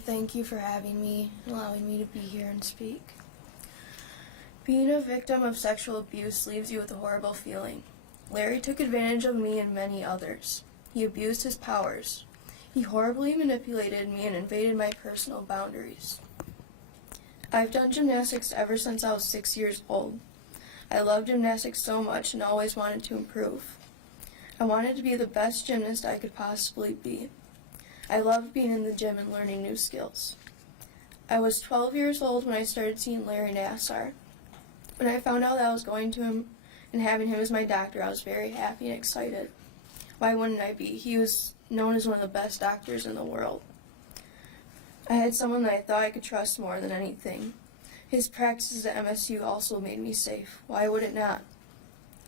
Thank you for having me, allowing me to be here and speak. Being a victim of sexual abuse leaves you with a horrible feeling. Larry took advantage of me and many others. He abused his powers. He horribly manipulated me and invaded my personal boundaries. I've done gymnastics ever since I was 6 years old. I love gymnastics so much and always wanted to improve. I wanted to be the best gymnast I could possibly be. I loved being in the gym and learning new skills. I was 12 years old when I started seeing Larry Nassar. When I found out that I was going to him and having him as my doctor, I was very happy and excited. Why wouldn't I be? He was known as one of the best doctors in the world. I had someone that I thought I could trust more than anything. His practices at MSU also made me safe. Why would it not?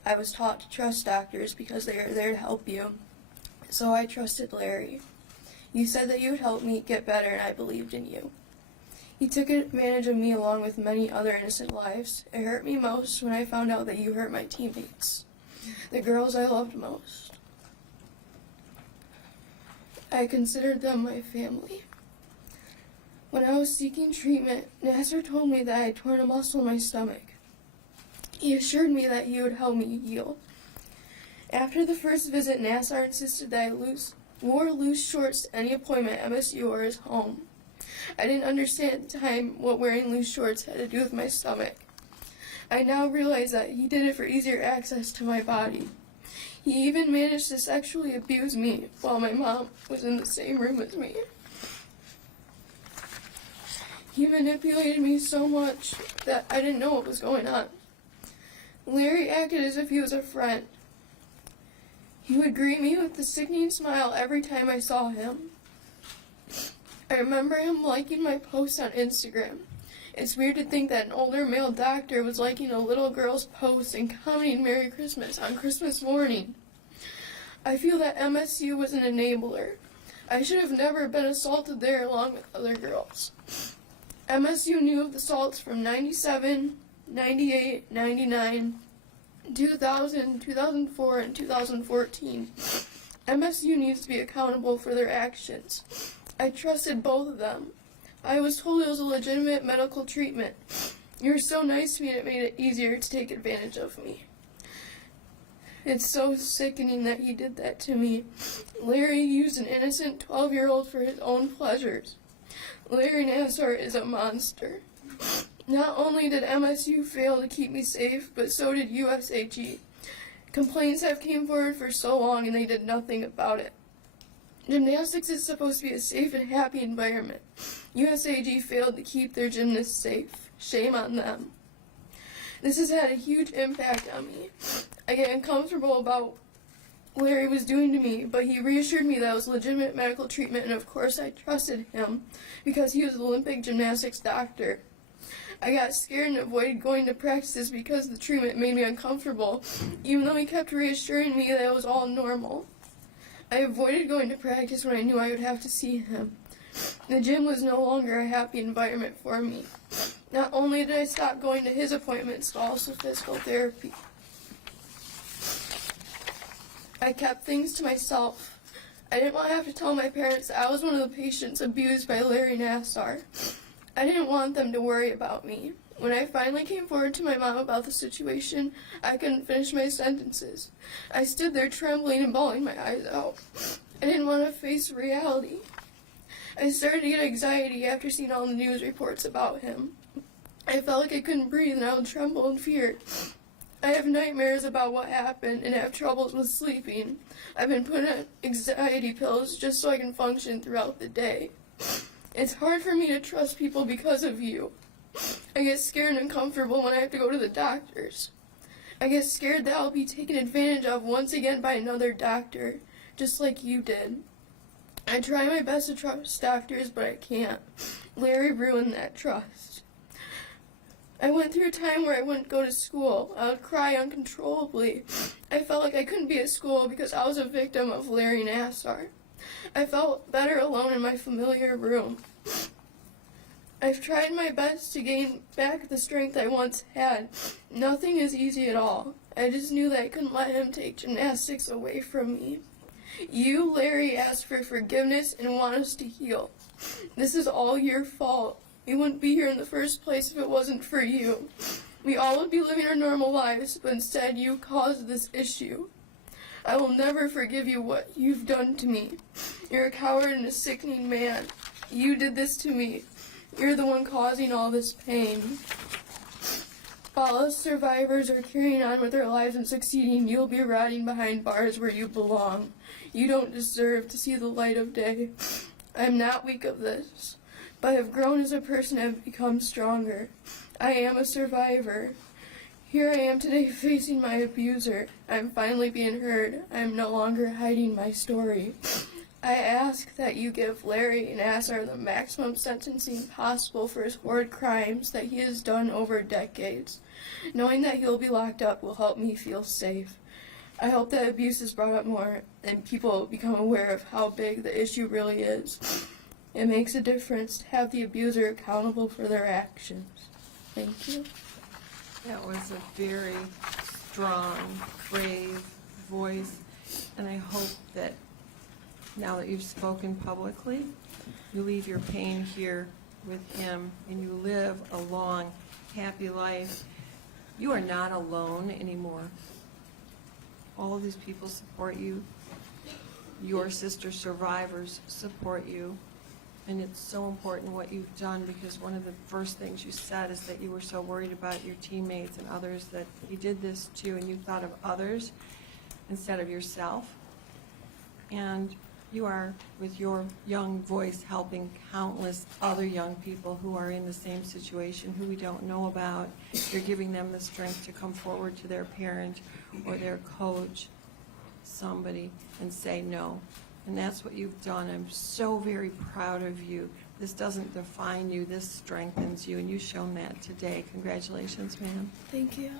I was taught to trust doctors because they are there to help you. So I trusted Larry. You said that you would help me get better, and I believed in you. You took advantage of me along with many other innocent lives. It hurt me most when I found out that you hurt my teammates, the girls I loved most. I considered them my family. When I was seeking treatment, Nassar told me that I had torn a muscle in my stomach. He assured me that he would help me heal. After the first visit, Nassar insisted that I wore loose shorts to any appointment at MSU or his home. I didn't understand at the time what wearing loose shorts had to do with my stomach. I now realize that he did it for easier access to my body. He even managed to sexually abuse me while my mom was in the same room as me. He manipulated me so much that I didn't know what was going on. Larry acted as if he was a friend. He would greet me with a sickening smile every time I saw him. I remember him liking my posts on Instagram. It's weird to think that an older male doctor was liking a little girl's post and commenting Merry Christmas on Christmas morning. I feel that MSU was an enabler. I should have never been assaulted there along with other girls. MSU knew of the assaults from 97, 98, 99, 2000, 2004, and 2014. MSU needs to be accountable for their actions. I trusted both of them. I was told it was a legitimate medical treatment. You were so nice to me and it made it easier to take advantage of me. It's so sickening that he did that to me. Larry used an innocent 12-year-old for his own pleasures. Larry Nassar is a monster. Not only did MSU fail to keep me safe, but so did USAG. Complaints have came forward for so long and they did nothing about it. Gymnastics is supposed to be a safe and happy environment. USAG failed to keep their gymnasts safe. Shame on them. This has had a huge impact on me. I get uncomfortable about what Larry was doing to me, but he reassured me that it was legitimate medical treatment, and of course I trusted him because he was an Olympic gymnastics doctor. I got scared and avoided going to practices because the treatment made me uncomfortable, even though he kept reassuring me that it was all normal. I avoided going to practice when I knew I would have to see him. The gym was no longer a happy environment for me. Not only did I stop going to his appointments, but also physical therapy. I kept things to myself. I didn't want to have to tell my parents that I was one of the patients abused by Larry Nassar. I didn't want them to worry about me. When I finally came forward to my mom about the situation, I couldn't finish my sentences. I stood there trembling and bawling my eyes out. I didn't want to face reality. I started to get anxiety after seeing all the news reports about him. I felt like I couldn't breathe and I would tremble in fear. I have nightmares about what happened and have troubles with sleeping. I've been put on anxiety pills just so I can function throughout the day. It's hard for me to trust people because of you. I get scared and uncomfortable when I have to go to the doctors. I get scared that I'll be taken advantage of once again by another doctor, just like you did. I try my best to trust doctors, but I can't. Larry ruined that trust. I went through a time where I wouldn't go to school. I would cry uncontrollably. I felt like I couldn't be at school because I was a victim of Larry Nassar. I felt better alone in my familiar room. I've tried my best to gain back the strength I once had. Nothing is easy at all. I just knew that I couldn't let him take gymnastics away from me. You, Larry, asked for forgiveness and want us to heal. This is all your fault. We wouldn't be here in the first place if it wasn't for you. We all would be living our normal lives, but instead you caused this issue. I will never forgive you what you've done to me. You're a coward and a sickening man. You did this to me. You're the one causing all this pain. While us survivors are carrying on with our lives and succeeding, you'll be rotting behind bars where you belong. You don't deserve to see the light of day. I am not weak of this, but I have grown as a person and have become stronger. I am a survivor. Here I am today facing my abuser. I am finally being heard. I am no longer hiding my story. I ask that you give Larry and Nassar the maximum sentencing possible for his horrid crimes that he has done over decades. Knowing that he'll be locked up will help me feel safe. I hope that abuse is brought up more and people become aware of how big the issue really is. It makes a difference to have the abuser accountable for their actions. Thank you. That was a very strong, brave voice, and I hope that now that you've spoken publicly, you leave your pain here with him and you live a long, happy life. You are not alone anymore. All of these people support you. Your sister survivors support you. And it's so important what you've done, because one of the first things you said is that you were so worried about your teammates and others that you did this too, and you thought of others instead of yourself. And you are, with your young voice, helping countless other young people who are in the same situation, who we don't know about. You're giving them the strength to come forward to their parent or their coach, somebody, and say no. And that's what you've done. I'm so very proud of you. This doesn't define you. This strengthens you, and you've shown that today. Congratulations, ma'am. Thank you.